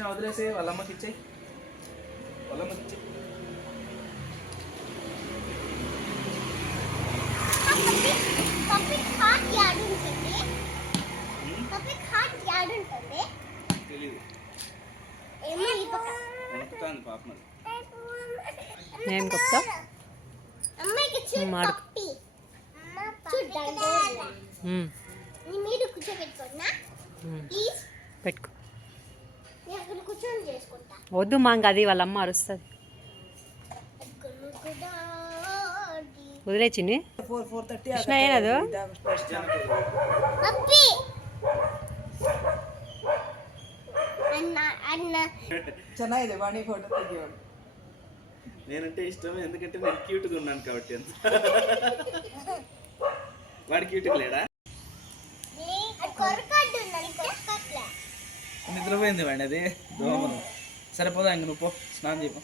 కృష్ణ వదిలేసే వాళ్ళమ్మకి ఇచ్చేయి, వాళ్ళమ్మకి ఇచ్చేయి. తెలీదు పాప ఏం కొత్త పెట్టుకో. వద్దు మాకు అది వాళ్ళ అమ్మ అరుస్తుంది. వదిలేచింది కృష్ణ ఏనదు ಚೆನ್ನಾಗಿದೆ ವಾಣಿ ಫೋಟೋ ತೆಗಿಯೋಣ. నేనంటే ఇష్టం, ఎందుకంటే నేను క్యూట్గా ఉన్నాను కాబట్టి. అంత వాడు క్యూట్గా లేడా? నిద్రపోయింది వాడి అది దోమలు. సరిపోదా ఇంక నువ్వు పో, స్నానం చేయపో.